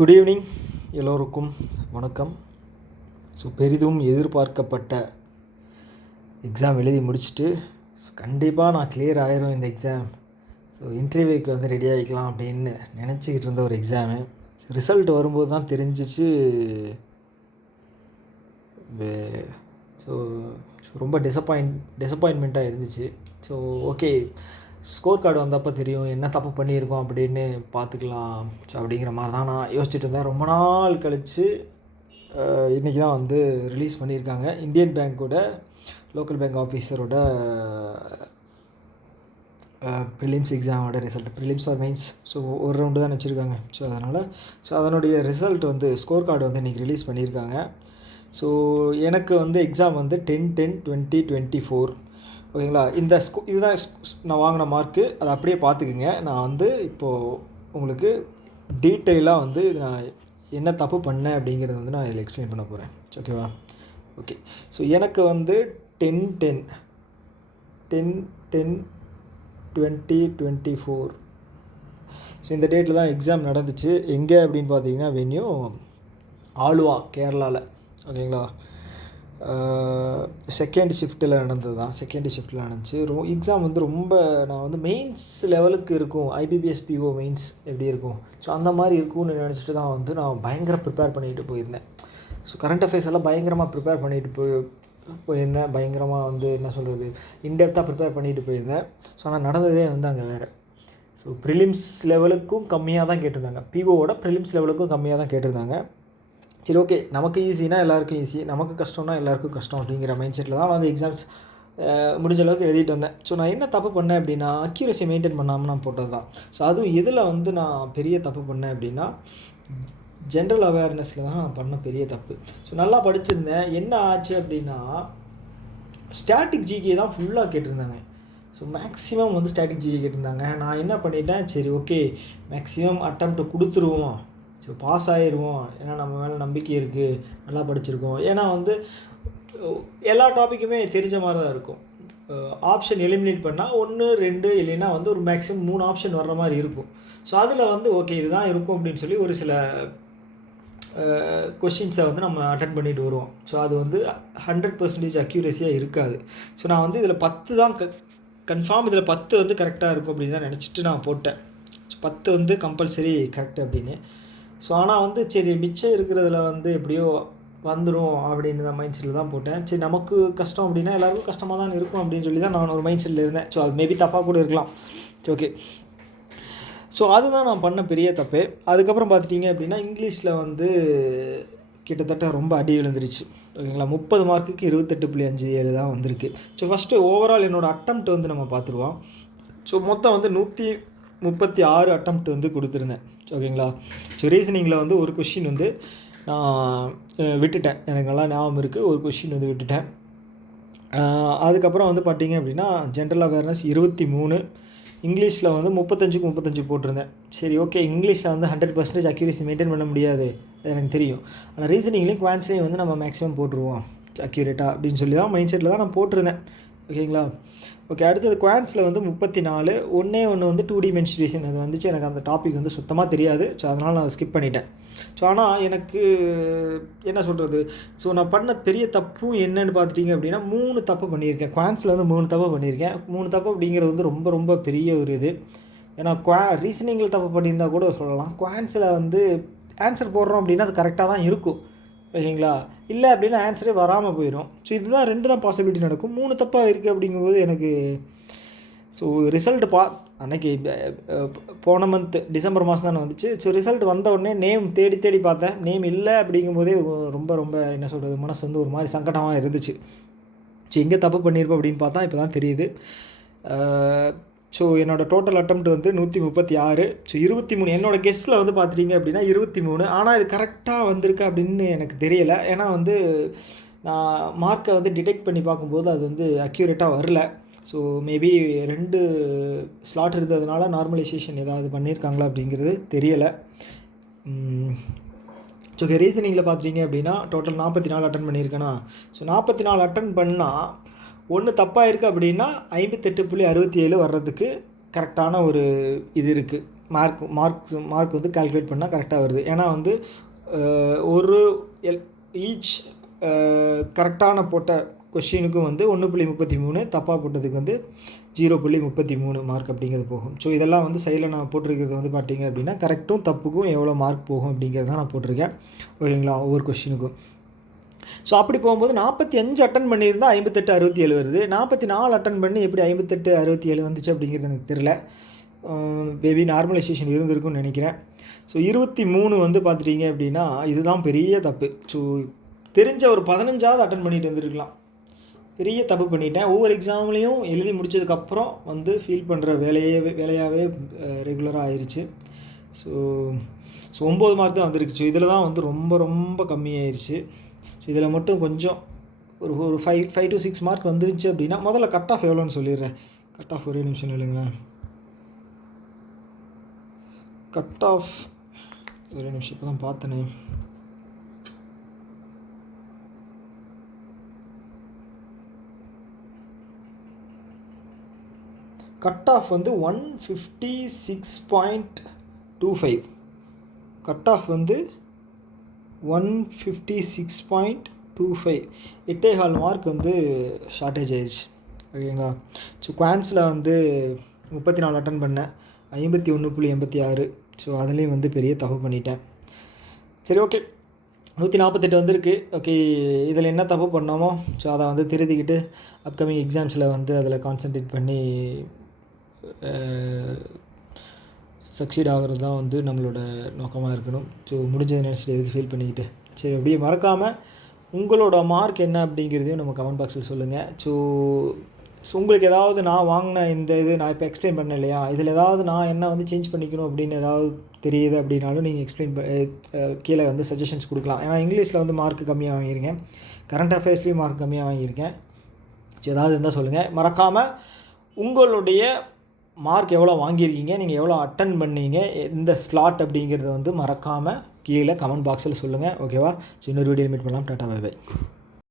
Good evening, எல்லோருக்கும் வணக்கம். So பெரிதும் எதிர்பார்க்கப்பட்ட எக்ஸாம் எழுதி முடிச்சுட்டு கண்டிப்பாக நான் கிளியர் ஆயிரும் இந்த எக்ஸாம். ஸோ இன்டர்வியூக்கு ரெடி ஆகிக்கலாம் அப்படின்னு நினச்சிக்கிட்டு இருந்த ஒரு எக்ஸாமு. ரிசல்ட் வரும்போது தான் தெரிஞ்சிச்சு. ஸோ ரொம்ப டிசப்பாயின்மெண்ட்டாக இருந்துச்சு. ஸோ ஓகே, ஸ்கோர் கார்டு வந்தப்போ தெரியும் என்ன தப்பு பண்ணியிருக்கோம் அப்படின்னு பார்த்துக்கலாம். ஸோ அப்படிங்கிற மாதிரி தான் நான் யோசிச்சுட்டு இருந்தேன். ரொம்ப நாள் கழித்து இன்றைக்கி தான் ரிலீஸ் பண்ணியிருக்காங்க. இந்தியன் பேங்க்கோட லோக்கல் பேங்க் ஆஃபீஸரோட ப்ரிலிம்ஸ் எக்ஸாமோட result, prelims or mains. So ஒரு ரவுண்டு தான் வச்சுருக்காங்க. ஸோ அதனுடைய ரிசல்ட் ஸ்கோர் கார்டு இன்றைக்கி ரிலீஸ் பண்ணியிருக்காங்க. ஸோ எனக்கு எக்ஸாம் 10/10/2024. ஓகேங்களா. இந்த இதுதான் நான் வாங்கின மார்க்கு. அதை அப்படியே பார்த்துக்குங்க. நான் இப்போது உங்களுக்கு டீட்டெயிலாக இது நான் என்ன தப்பு பண்ணேன் அப்படிங்கிறது நான் இதில் எக்ஸ்பிளைன் பண்ண போகிறேன். ஓகேவா? ஓகே. ஸோ எனக்கு 10/10/2024. ஸோ இந்த டேட்டில் தான் எக்ஸாம் நடந்துச்சு. எங்கே அப்படின்னு பார்த்தீங்கன்னா வென்யூ ஆலுவா, கேரளாவில். ஓகேங்களா. செகண்ட் ஷிஃப்ட்டில் நடந்தது தான். செகண்ட் ஷிஃப்ட்டில் நடந்துச்சு. எக்ஸாம் ரொம்ப நான் மெயின்ஸ் லெவலுக்கு இருக்கும். ஐபிபிஎஸ் பிஓ மெயின்ஸ் எப்படி இருக்கும், ஸோ அந்த மாதிரி இருக்கும்னு நினச்சிட்டு தான் நான் பயங்கர ப்ரிப்பேர் பண்ணிட்டு போயிருந்தேன். ஸோ கரண்ட் அஃபேர்ஸ் எல்லாம் பயங்கரமாக ப்ரிப்பேர் பண்ணிட்டு போயிருந்தேன். பயங்கரமாக என்ன சொல்கிறது, இன்டெப்த்தாக ப்ரிப்பேர் பண்ணிட்டு போயிருந்தேன். ஸோ ஆனால் நடந்ததே அங்கே வேறு. ஸோ ப்ரிலிம்ஸ் லெவலுக்கும் கம்மியாக தான் கேட்டிருந்தாங்க. பிஓவோட ப்ரிலிம்ஸ் லெவலுக்கும் கம்மியாக தான் கேட்டிருந்தாங்க. சரி, ஓகே, நமக்கு ஈஸினா எல்லாருக்கும் ஈஸி, நமக்கு கஷ்டம்னா எல்லாருக்கும் கஷ்டம் அப்படிங்கிற மைண்ட் செட்டில் தான் எக்ஸாம்ஸ் முடிஞ்ச அளவுக்கு எழுதிட்டு வந்தேன். ஸோ நான் என்ன தப்பு பண்ணேன் அப்படின்னா, அக்யூரஸி மெயின்டைன் பண்ணாமல் நான் போட்டது தான். ஸோ அதுவும் இதில் நான் பெரிய தப்பு பண்ணேன் அப்படின்னா ஜென்ரல் அவேர்னஸில் தான் நான் பண்ண பெரிய தப்பு. ஸோ நல்லா படிச்சிருந்தேன். என்ன ஆச்சு அப்படின்னா ஸ்டாட்டிக் ஜிகே தான் ஃபுல்லாக கேட்டிருந்தாங்க. ஸோ மேக்ஸிமம் ஸ்டாட்டிக் ஜிகே கேட்டிருந்தாங்க. நான் என்ன பண்ணிட்டேன், சரி ஓகே மேக்ஸிமம் அட்டெம்ப்ட் கொடுத்துருவோம், ஸோ பாஸ் ஆகிடுவோம், ஏன்னா நம்ம மேலே நம்பிக்கை இருக்குது, நல்லா படிச்சிருக்கோம். ஏன்னா எல்லா டாப்பிக்குமே தெரிஞ்ச மாதிரி தான் இருக்கும். ஆப்ஷன் எலிமினேட் பண்ணால் 1 2 இல்லைன்னா ஒரு மேக்ஸிமம் 3 ஆப்ஷன் வர்ற மாதிரி இருக்கும். ஸோ அதில் ஓகே இதுதான் இருக்கும் அப்படின்னு சொல்லி ஒரு சில கொஷின்ஸை நம்ம அட்டென்ட் பண்ணிட்டு வருவோம். ஸோ அது 100% அக்யூரஸியாக இருக்காது. ஸோ நான் இதில் 10 தான் கன்ஃபார்ம், இதில் 10 கரெக்டாக இருக்கும் அப்படின்னு தான் நினச்சிட்டு நான் போட்டேன். ஸோ 10 கம்பல்சரி கரெக்ட் அப்படின்னு. ஸோ ஆனால் சரி மிச்சம் இருக்கிறதுல எப்படியோ வந்துடும் அப்படின்னு தான் மைண்ட் செட்டில் தான் போட்டேன். சரி நமக்கு கஷ்டம் அப்படின்னா எல்லாருக்கும் கஷ்டமாக தான் இருக்கும் அப்படின்னு சொல்லி தான் நான் ஒரு மைண்ட் செட்டில் இருந்தேன். ஸோ அது மேபி தப்பாக கூட இருக்கலாம். ஓகே. ஸோ அதுதான் நான் பண்ண பெரிய தப்பு. அதுக்கப்புறம் பார்த்துட்டிங்க அப்படின்னா இங்கிலீஷில் கிட்டத்தட்ட ரொம்ப அடி விழுந்துருச்சு. ஓகேங்களா. 30 மார்க்குக்கு 28.57 தான் வந்திருக்கு. ஸோ ஃபஸ்ட்டு ஓவரால் என்னோடய அட்டெம்ப்ட் நம்ம பார்த்துருவோம். ஸோ மொத்தம் 136 அட்டெம்ப்ட் கொடுத்துருந்தேன். ஓகேங்களா. ஸோ ரீசனிங்கில் ஒரு கொஷின் நான் விட்டுட்டேன். எனக்கு நல்லா ஞாபகம் இருக்குது. ஒரு கொஷின் விட்டுட்டேன். அதுக்கப்புறம் பார்த்திங்க அப்படின்னா ஜென்ரல் அவேர்னஸ் 23, இங்கிலீஷில் 35க்கு 35 போட்டிருந்தேன். சரி ஓகே, இங்கிலீஷில் 100% அக்யூரேசி மெயின்டைன் பண்ண முடியாது, எனக்கு தெரியும். ஆனால் ரீசனிங்லேயும் குவான்ஸ்லேயும் நம்ம மேக்ஸிமம் போட்டுருவோம் அக்யூரேட்டாக அப்படின்னு சொல்லி தான் மைண்ட் செட்டில் தான் நான் போட்டிருந்தேன். ஓகேங்களா. ஓகே. அடுத்தது குவான்ஸில் 34, ஒன்று 2D மென்சுரேஷன். அது எனக்கு அந்த டாபிக் சுத்தமாக தெரியாது. ஸோ அதனால் நான் அதை ஸ்கிப் பண்ணிட்டேன். ஸோ ஆனால் எனக்கு என்ன சொல்கிறது, ஸோ நான் பண்ண பெரிய தப்பும் என்னென்னு பார்த்துட்டிங்க அப்படின்னா 3 தப்பு பண்ணியிருக்கேன். குவான்ஸில் 3 தப்பு பண்ணியிருக்கேன். 3 தப்பு அப்படிங்கிறது ரொம்ப ரொம்ப பெரிய ஒரு இது. ஏன்னா ரீசனிங்கில் தப்பு பண்ணியிருந்தால் கூட சொல்லலாம். குவான்ஸில் ஆன்சர் போடுறோம் அப்படின்னா அது கரெக்டாக தான் இருக்கும். ஓகேங்களா. இல்லை அப்படின்னா ஆன்சரே வராமல் போயிடும். ஸோ இதுதான் 2 தான் பாசிபிலிட்டி நடக்கும். 3 தப்பாக இருக்குது அப்படிங்கும்போது எனக்கு ஸோ ரிசல்ட் அன்றைக்கி போன மந்த் டிசம்பர் மாதம் தானே வந்துச்சு. ஸோ ரிசல்ட் வந்த உடனே நேம் தேடி பார்த்தேன். நேம் இல்லை அப்படிங்கும்போதே ரொம்ப ரொம்ப என்ன சொல்கிறது, மனசு ஒரு மாதிரி சங்கடமாக இருந்துச்சு. ஸோ எங்கே தப்பு பண்ணியிருப்போம் அப்படின்னு பார்த்தா இப்போ தான் தெரியுது. ஸோ என்னோடய டோட்டல் அட்டெம்ப்ட் 136. ஸோ 23 என்னோடய கெஸ்ட்டில் பார்த்துட்டிங்க அப்படின்னா 23. ஆனால் இது கரெக்டாக வந்திருக்கு அப்படின்னு எனக்கு தெரியலை. ஏன்னா நான் மார்க்கை டிடெக்ட் பண்ணி பார்க்கும்போது அது அக்யூரேட்டாக வரல. ஸோ மேபி 2 ஸ்லாட் இருந்ததுனால நார்மலைசேஷன் ஏதாவது பண்ணியிருக்காங்களா அப்படிங்கிறது தெரியலை. ஸோ ரீசனிங்கில் பார்த்துட்டிங்க அப்படின்னா டோட்டல் 44 அட்டன் பண்ணியிருக்கேன்னா, ஸோ 44 அட்டன் பண்ணால் ஒன்று தப்பாக இருக்குது அப்படின்னா 58.67 வர்றதுக்கு கரெக்டான ஒரு இது இருக்குது. மார்க் வந்து கால்குலேட் பண்ணால் கரெக்டாக வருது. ஏன்னா வந்து ஒரு ஈச் கரெக்டான போட்ட கொஷினுக்கும் வந்து 1.33, தப்பாக போட்டதுக்கு வந்து 0.33 மார்க் அப்படிங்கிறது போகும். ஸோ இதெல்லாம் வந்து சைடில் நான் போட்டிருக்கிறது வந்து பார்த்திங்க அப்படின்னா கரெக்டும் தப்புக்கும் எவ்வளோ மார்க் போகும் அப்படிங்கிறது தான் நான் போட்டிருக்கேன். ஓகேங்களா, ஒவ்வொரு கொஷினுக்கும். ஸோ அப்படி போகும்போது 45 அட்டன் பண்ணியிருந்தால் 58 67 வருது. 44 அட்டன் பண்ணி எப்படி 58 67 வந்துச்சு அப்படிங்கிறது எனக்கு தெரில. பேபி நார்மலைசேஷன் இருந்திருக்குன்னு நினைக்கிறேன். ஸோ 23 வந்து பார்த்துட்டிங்க அப்படின்னா இதுதான் பெரிய தப்பு. ஸோ தெரிஞ்ச ஒரு 15ஆவது அட்டன் பண்ணிட்டு வந்துருக்கலாம். பெரிய தப்பு பண்ணிட்டேன். ஒவ்வொரு எக்ஸாம்லேயும் எழுதி முடித்ததுக்கப்புறம் வந்து ஃபீல் பண்ணுற வேலையாகவே ரெகுலராக ஆயிடுச்சு. ஸோ 9 மார்க் தான் வந்துருக்கு. ஸோ இதில் தான் வந்து ரொம்ப ரொம்ப கம்மியாயிருச்சு. ஸோ இதில் மட்டும் கொஞ்சம் ஒரு 5 to 6 மார்க் வந்துருச்சு அப்படின்னா முதல்ல கட் ஆஃப் எவ்வளோன்னு சொல்லிடுறேன். கட் ஆஃப் ஒரே நிமிஷம் இல்லைங்களேன். கட் ஆஃப் ஒரே நிமிஷம் இப்போ தான் பார்த்தனே. கட் ஆஃப் வந்து 156.25. கட் ஆஃப் வந்து 156.25. 8.25 மார்க் வந்து ஷார்ட்டேஜ் ஆயிடுச்சு. ஓகேங்களா. ஸோ குவான்ஸில் வந்து 34 அட்டன் பண்ணேன், 51.86. ஸோ அதுலேயும் வந்து பெரிய தப்பு பண்ணிட்டேன். சரி, ஓகே, 148 வந்திருக்கு. ஓகே, இதில் என்ன தப்பு பண்ணாமோ ஸோ அதை வந்து திருத்திக்கிட்டு அப்கமிங் எக்ஸாம்ஸில் வந்து அதில் கான்சன்ட்ரேட் பண்ணி சக்சீட் ஆகிறது தான் வந்து நம்மளோட நோக்கமாக இருக்கணும். ஸோ முடிஞ்சதை நினச்சிட்டு எதுக்கு ஃபீல் பண்ணிக்கிட்டு. சரி, அப்படியே மறக்காமல் உங்களோட மார்க் என்ன அப்படிங்கிறதையும் நம்ம கமெண்ட் பாக்ஸில் சொல்லுங்கள். ஸோ உங்களுக்கு ஏதாவது நான் வாங்கின இந்த இது நான் இப்போ எக்ஸ்பிளைன் பண்ணேன் இல்லையா, இதில் ஏதாவது நான் என்ன வந்து சேஞ்ச் பண்ணிக்கணும் அப்படின்னு ஏதாவது தெரியுது அப்படின்னாலும் நீங்கள் எக்ஸ்பிளைன் கீழே வந்து சஜஷன்ஸ் கொடுக்கலாம். ஏன்னா இங்கிலீஷில் வந்து மார்க் கம்மியாக வாங்கியிருக்கேன், கரண்ட் அஃபேர்ஸ்லேயும் மார்க் கம்மியாக வாங்கியிருக்கேன். ஸோ ஏதாவது இருந்தால் சொல்லுங்கள். மறக்காமல் உங்களுடைய மார்க் எவ்வளோ வாங்கியிருக்கீங்க, நீங்கள் எவ்வளோ அட்டன் பண்ணீங்க, எந்த ஸ்லாட் அப்படிங்கிறத வந்து மறக்காமல் கீழே கமெண்ட் பாக்ஸில் சொல்லுங்கள். ஓகேவா. ஸோ இன்னொரு வீடியோ மீட் பண்ணலாம். Tata, bye by.